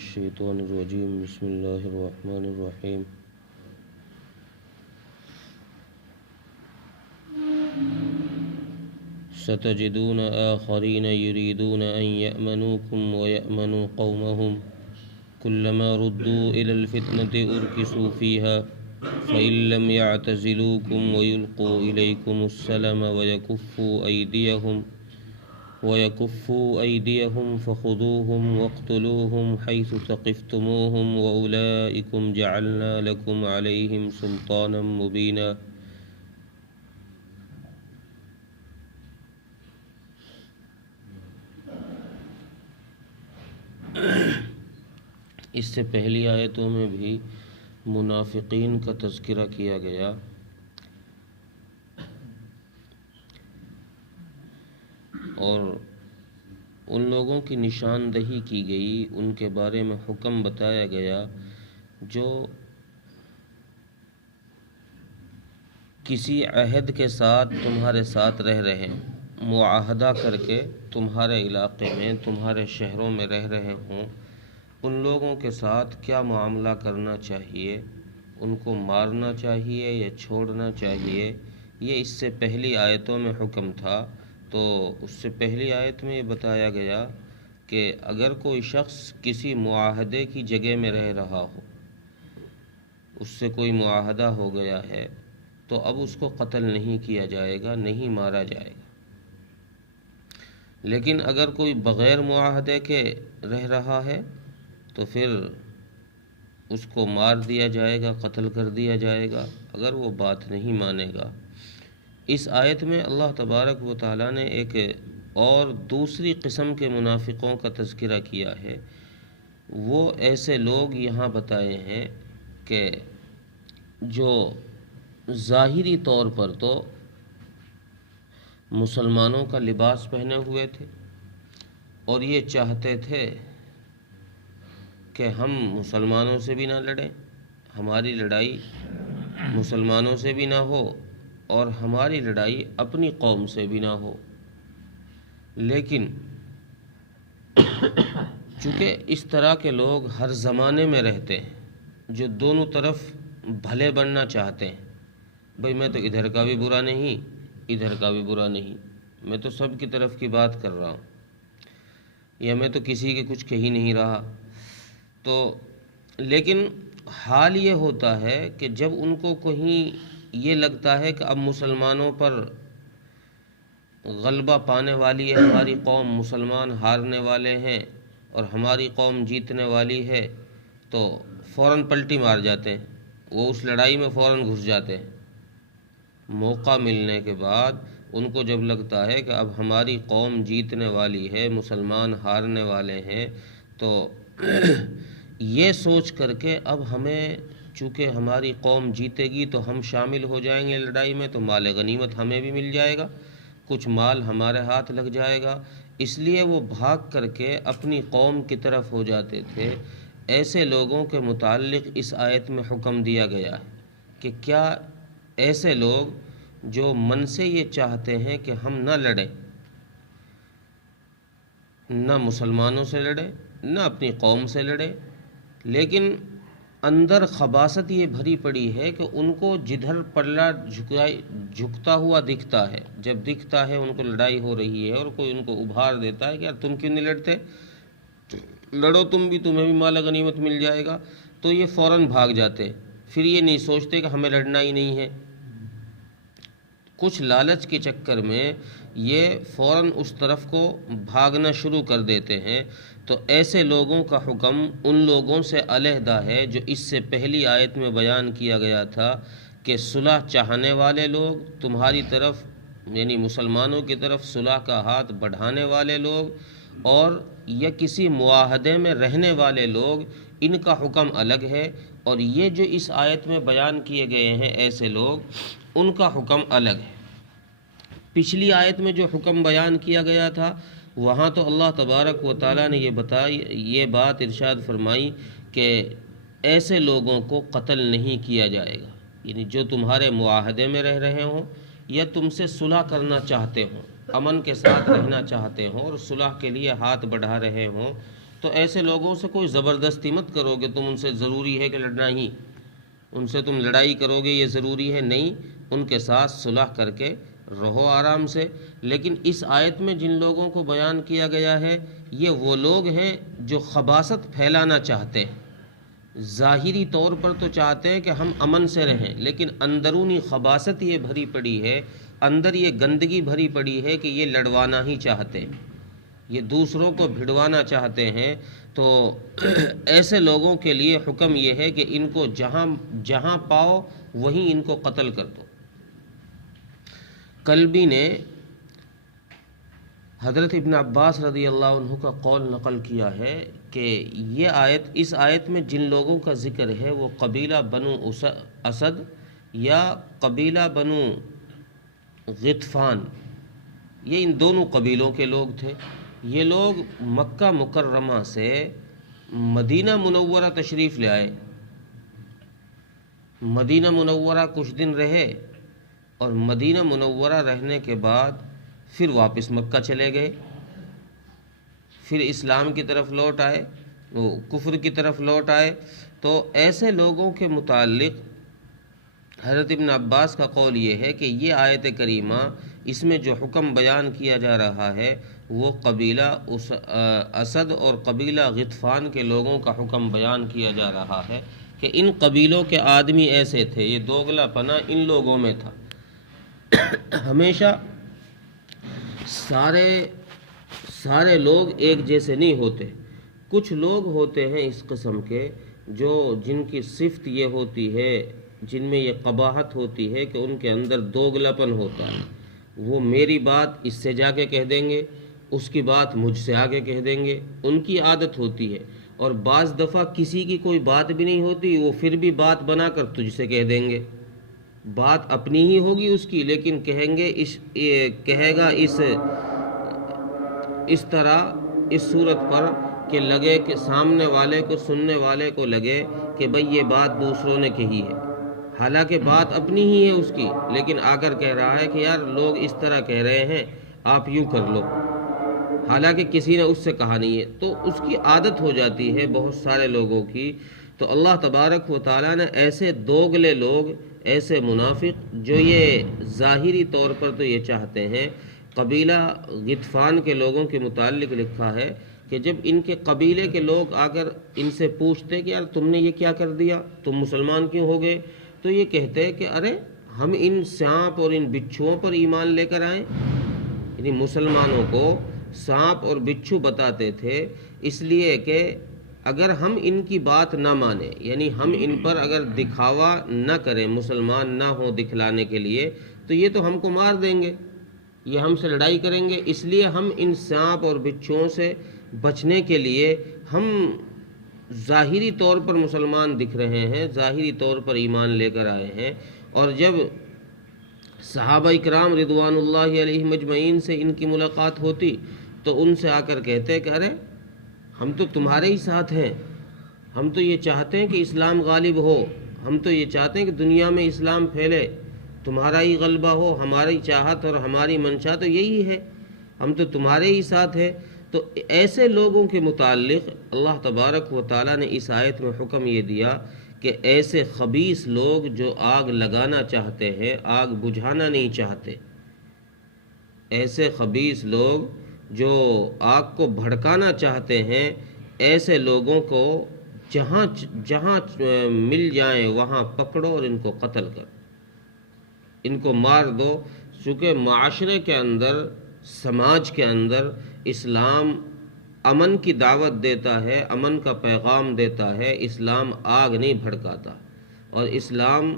الشيطان الرجيم بسم الله الرحمن الرحيم ستجدون آخرين يريدون أن يأمنوكم ويأمنوا قومهم كلما ردوا إلى الفتنة أركسوا فيها فإن لم يعتزلوكم ويلقوا إليكم السلم ويكفوا أيديهم فخذوهم واقتلوهم حيث ثقفتموهم وأولئكم جعلنا لكم عليهم سلطانا مبينا اس سے پہلی آیتوں میں بھی منافقین کا تذکرہ کیا گیا اور ان لوگوں کی نشاندہی کی گئی، ان کے بارے میں حکم بتایا گیا جو کسی عہد کے ساتھ تمہارے ساتھ رہ رہے ہیں، معاہدہ کر کے تمہارے علاقے میں تمہارے شہروں میں رہ رہے ہوں، ان لوگوں کے ساتھ کیا معاملہ کرنا چاہیے، ان کو مارنا چاہیے یا چھوڑنا چاہیے، یہ اس سے پہلی آیتوں میں حکم تھا۔ تو اس سے پہلی آیت میں یہ بتایا گیا کہ اگر کوئی شخص کسی معاہدے کی جگہ میں رہ رہا ہو، اس سے کوئی معاہدہ ہو گیا ہے، تو اب اس کو قتل نہیں کیا جائے گا، نہیں مارا جائے گا۔ لیکن اگر کوئی بغیر معاہدے کے رہ رہا ہے تو پھر اس کو مار دیا جائے گا، قتل کر دیا جائے گا اگر وہ بات نہیں مانے گا۔ اس آیت میں اللہ تبارک و تعالیٰ نے ایک اور دوسری قسم کے منافقوں کا تذکرہ کیا ہے۔ وہ ایسے لوگ یہاں بتائے ہیں کہ جو ظاہری طور پر تو مسلمانوں کا لباس پہنے ہوئے تھے اور یہ چاہتے تھے کہ ہم مسلمانوں سے بھی نہ لڑیں، ہماری لڑائی مسلمانوں سے بھی نہ ہو اور ہماری لڑائی اپنی قوم سے بھی نہ ہو۔ لیکن چونکہ اس طرح کے لوگ ہر زمانے میں رہتے ہیں جو دونوں طرف بھلے بننا چاہتے ہیں، بھئی میں تو ادھر کا بھی برا نہیں ادھر کا بھی برا نہیں، میں تو سب کی طرف کی بات کر رہا ہوں، یا میں تو کسی کے کچھ کہی نہیں رہا۔ تو لیکن حال یہ ہوتا ہے کہ جب ان کو کہیں یہ لگتا ہے کہ اب مسلمانوں پر غلبہ پانے والی ہے ہماری قوم، مسلمان ہارنے والے ہیں اور ہماری قوم جیتنے والی ہے، تو فوراً پلٹی مار جاتے ہیں، وہ اس لڑائی میں فوراً گھس جاتے ہیں۔ موقع ملنے کے بعد ان کو جب لگتا ہے کہ اب ہماری قوم جیتنے والی ہے، مسلمان ہارنے والے ہیں، تو یہ سوچ کر کے اب ہمیں چونکہ ہماری قوم جیتے گی تو ہم شامل ہو جائیں گے لڑائی میں، تو مال غنیمت ہمیں بھی مل جائے گا، کچھ مال ہمارے ہاتھ لگ جائے گا، اس لیے وہ بھاگ کر کے اپنی قوم کی طرف ہو جاتے تھے۔ ایسے لوگوں کے متعلق اس آیت میں حکم دیا گیا ہے کہ کیا ایسے لوگ جو من سے یہ چاہتے ہیں کہ ہم نہ لڑیں، نہ مسلمانوں سے لڑیں نہ اپنی قوم سے لڑیں، لیکن اندر خباثت یہ بھری پڑی ہے کہ ان کو جدھر پلڑا جھکتا ہوا دکھتا ہے، جب دکھتا ہے ان کو لڑائی ہو رہی ہے اور کوئی ان کو ابھار دیتا ہے کہ یار تم کیوں نہیں لڑتے، لڑو تم بھی، تمہیں بھی مال غنیمت مل جائے گا، تو یہ فوراً بھاگ جاتے، پھر یہ نہیں سوچتے کہ ہمیں لڑنا ہی نہیں ہے۔ کچھ لالچ کے چکر میں یہ فوراً اس طرف کو بھاگنا شروع کر دیتے ہیں۔ تو ایسے لوگوں کا حکم ان لوگوں سے علیحدہ ہے جو اس سے پہلی آیت میں بیان کیا گیا تھا کہ صلح چاہنے والے لوگ تمہاری طرف، یعنی مسلمانوں کی طرف صلح کا ہاتھ بڑھانے والے لوگ اور یا کسی معاہدے میں رہنے والے لوگ، ان کا حکم الگ ہے، اور یہ جو اس آیت میں بیان کیے گئے ہیں ایسے لوگ، ان کا حکم الگ ہے۔ پچھلی آیت میں جو حکم بیان کیا گیا تھا وہاں تو اللہ تبارک و تعالیٰ نے یہ بات ارشاد فرمائی کہ ایسے لوگوں کو قتل نہیں کیا جائے گا، یعنی جو تمہارے معاہدے میں رہ رہے ہوں یا تم سے صلح کرنا چاہتے ہوں، امن کے ساتھ رہنا چاہتے ہوں اور صلح کے لیے ہاتھ بڑھا رہے ہوں، تو ایسے لوگوں سے کوئی زبردستی مت کرو گے تم ان سے ضروری ہے کہ لڑنا ہی، ان سے تم لڑائی کرو گے یہ ضروری ہے، نہیں، ان کے ساتھ صلح کر کے رہو آرام سے۔ لیکن اس آیت میں جن لوگوں کو بیان کیا گیا ہے یہ وہ لوگ ہیں جو خباثت پھیلانا چاہتے ہیں، ظاہری طور پر تو چاہتے ہیں کہ ہم امن سے رہیں، لیکن اندرونی خباثت یہ بھری پڑی ہے، اندر یہ گندگی بھری پڑی ہے کہ یہ لڑوانا ہی چاہتے ہیں، یہ دوسروں کو بھڑوانا چاہتے ہیں۔ تو ایسے لوگوں کے لیے حکم یہ ہے کہ ان کو جہاں جہاں پاؤ وہیں ان کو قتل کر دو۔ کلبی نے حضرت ابن عباس رضی اللہ عنہ کا قول نقل کیا ہے کہ یہ آیت، اس آیت میں جن لوگوں کا ذکر ہے وہ قبیلہ بنو اسد یا قبیلہ بنو غطفان، یہ ان دونوں قبیلوں کے لوگ تھے۔ یہ لوگ مکہ مکرمہ سے مدینہ منورہ تشریف لے آئے، مدینہ منورہ کچھ دن رہے اور مدینہ منورہ رہنے کے بعد پھر واپس مکہ چلے گئے، پھر اسلام کی طرف لوٹ آئے، وہ کفر کی طرف لوٹ آئے۔ تو ایسے لوگوں کے متعلق حضرت ابن عباس کا قول یہ ہے کہ یہ آیت کریمہ اس میں جو حکم بیان کیا جا رہا ہے وہ قبیلہ اسد اور قبیلہ غطفان کے لوگوں کا حکم بیان کیا جا رہا ہے کہ ان قبیلوں کے آدمی ایسے تھے، یہ دوگلا پنا ان لوگوں میں تھا۔ ہمیشہ سارے لوگ ایک جیسے نہیں ہوتے، کچھ لوگ ہوتے ہیں اس قسم کے جن کی صفت یہ ہوتی ہے، جن میں یہ قباحت ہوتی ہے کہ ان کے اندر دوگلاپن ہوتا ہے، وہ میری بات اس سے جا کے کہہ دیں گے، اس کی بات مجھ سے آگے کہہ دیں گے، ان کی عادت ہوتی ہے۔ اور بعض دفعہ کسی کی کوئی بات بھی نہیں ہوتی، وہ پھر بھی بات بنا کر تجھ سے کہہ دیں گے، بات اپنی ہی ہوگی اس کی، لیکن کہے گا اس طرح، اس صورت پر کہ لگے کہ سامنے والے کو، سننے والے کو لگے کہ بھئی یہ بات دوسروں نے کہی ہے، حالانکہ بات اپنی ہی ہے اس کی، لیکن آ کر کہہ رہا ہے کہ یار لوگ اس طرح کہہ رہے ہیں آپ یوں کر لو، حالانکہ کسی نے اس سے کہا نہیں ہے۔ تو اس کی عادت ہو جاتی ہے بہت سارے لوگوں کی۔ تو اللہ تبارک و تعالیٰ نے ایسے دوگلے لوگ، ایسے منافق جو یہ ظاہری طور پر تو یہ چاہتے ہیں، قبیلہ غطفان کے لوگوں کے متعلق لکھا ہے کہ جب ان کے قبیلے کے لوگ آ کر ان سے پوچھتے کہ یار تم نے یہ کیا کر دیا، تم مسلمان کیوں ہو گئے، تو یہ کہتے کہ ارے ہم ان سانپ اور ان بچھوؤں پر ایمان لے کر آئیں، یعنی مسلمانوں کو سانپ اور بچھو بتاتے تھے، اس لیے کہ اگر ہم ان کی بات نہ مانیں، یعنی ہم ان پر اگر دکھاوا نہ کریں، مسلمان نہ ہوں دکھلانے کے لیے، تو یہ تو ہم کو مار دیں گے، یہ ہم سے لڑائی کریں گے، اس لیے ہم ان سانپ اور بچھوؤں سے بچنے کے لیے ہم ظاہری طور پر مسلمان دکھ رہے ہیں، ظاہری طور پر ایمان لے کر آئے ہیں۔ اور جب صحابہ اکرام رضوان اللہ علیہ مجمعین سے ان کی ملاقات ہوتی تو ان سے آ کر کہتے کہ ارے ہم تو تمہارے ہی ساتھ ہیں، ہم تو یہ چاہتے ہیں کہ اسلام غالب ہو، ہم تو یہ چاہتے ہیں کہ دنیا میں اسلام پھیلے، تمہارا ہی غلبہ ہو، ہماری چاہت اور ہماری منشا تو یہی ہے، ہم تو تمہارے ہی ساتھ ہیں۔ تو ایسے لوگوں کے متعلق اللہ تبارک و تعالیٰ نے اس آیت میں حکم یہ دیا کہ ایسے خبیث لوگ جو آگ لگانا چاہتے ہیں، آگ بجھانا نہیں چاہتے، ایسے خبیث لوگ جو آگ کو بھڑکانا چاہتے ہیں، ایسے لوگوں کو جہاں مل جائیں وہاں پکڑو اور ان کو قتل کرو، ان کو مار دو۔ چونکہ معاشرے کے اندر، سماج کے اندر اسلام امن کی دعوت دیتا ہے، امن کا پیغام دیتا ہے، اسلام آگ نہیں بھڑکاتا، اور اسلام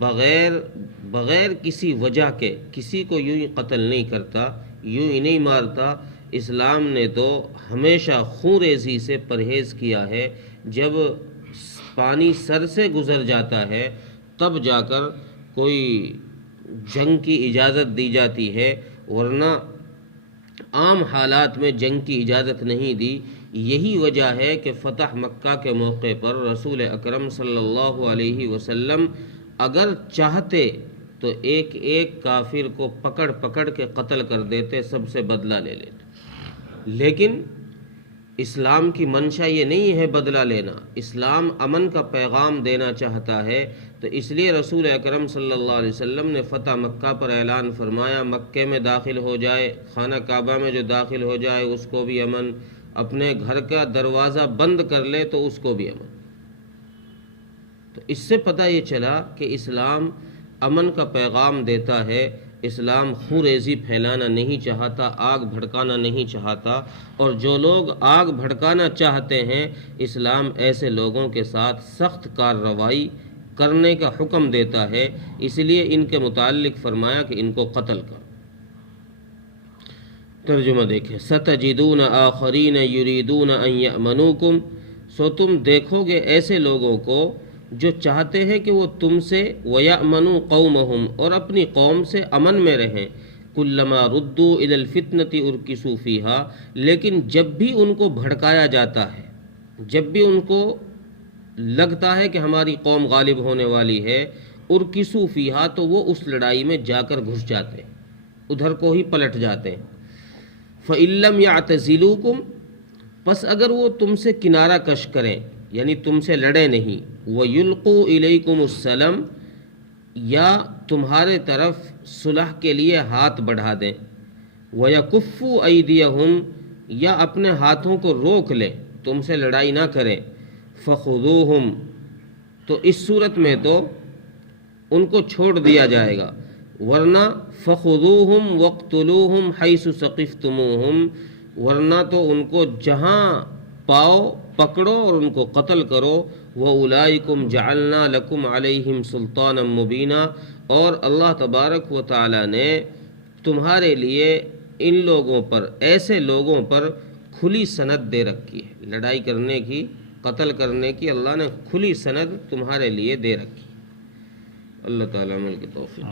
بغیر کسی وجہ کے کسی کو یوں ہی قتل نہیں کرتا، یوں ہی نہیں مارتا۔ اسلام نے تو ہمیشہ خون ریزی سے پرہیز کیا ہے، جب پانی سر سے گزر جاتا ہے تب جا کر کوئی جنگ کی اجازت دی جاتی ہے، ورنہ عام حالات میں جنگ کی اجازت نہیں دی۔ یہی وجہ ہے کہ فتح مکہ کے موقع پر رسول اکرم صلی اللہ علیہ وسلم اگر چاہتے تو ایک ایک کافر کو پکڑ کے قتل کر دیتے، سب سے بدلہ لے لیتے، لیکن اسلام کی منشا یہ نہیں ہے بدلہ لینا، اسلام امن کا پیغام دینا چاہتا ہے۔ تو اس لیے رسول اکرم صلی اللہ علیہ وسلم نے فتح مکہ پر اعلان فرمایا، مکے میں داخل ہو جائے، خانہ کعبہ میں جو داخل ہو جائے اس کو بھی امن، اپنے گھر کا دروازہ بند کر لے تو اس کو بھی امن۔ تو اس سے پتہ یہ چلا کہ اسلام امن کا پیغام دیتا ہے، اسلام خوریزی پھیلانا نہیں چاہتا، آگ بھڑکانا نہیں چاہتا، اور جو لوگ آگ بھڑکانا چاہتے ہیں اسلام ایسے لوگوں کے ساتھ سخت کارروائی کرنے کا حکم دیتا ہے، اس لیے ان کے متعلق فرمایا کہ ان کو قتل کرو۔ ترجمہ دیکھیں، ستجدون آخرین یریدون ان یأمنوکم، سو تم دیکھو گے ایسے لوگوں کو جو چاہتے ہیں کہ وہ تم سے وَيَأْمَنُوا قَوْمَهُمْ، اور اپنی قوم سے امن میں رہیں، كُلَّمَا رُدُّوا إِلَى الْفِتْنَةِ أُرْكِسُوا فِيهَا، لیکن جب بھی ان کو بھڑکایا جاتا ہے، جب بھی ان کو لگتا ہے کہ ہماری قوم غالب ہونے والی ہے، اُرْكِسُوا فِيهَا، تو وہ اس لڑائی میں جا کر گھس جاتے ہیں، ادھر کو ہی پلٹ جاتے ہیں۔ فَإِن لَّمْ يَعْتَزِلُوكُمْ، پس اگر وہ تم سے کنارہ کش کریں یعنی تم سے لڑے نہیں، وَيُلْقُوا إِلَيْكُمُ السَّلَمَ، یا تمہارے طرف صلح کے لیے ہاتھ بڑھا دیں، وَيَكُفُّوا أَيْدِيَهُمْ، یا اپنے ہاتھوں کو روک لیں، تم سے لڑائی نہ کریں، فَخُذُوهُمْ، تو اس صورت میں تو ان کو چھوڑ دیا جائے گا، ورنہ فَخُذُوهُمْ وَاقْتُلُوهُمْ حَيْثُ ثَقِفْتُمُوهُمْ، ورنہ تو ان کو جہاں پاؤ پکڑو اور ان کو قتل کرو، وَأُولَئِكُمْ جَعَلْنَا لَكُمْ عَلَيْهِمْ سُلْطَانًا مُبِينًا، اور اللہ تبارک و تعالی نے تمہارے لیے ان لوگوں پر، ایسے لوگوں پر کھلی سند دے رکھی ہے، لڑائی کرنے کی، قتل کرنے کی اللہ نے کھلی سند تمہارے لیے دے رکھی۔ اللہ تعالیٰ عمل کی توفیق۔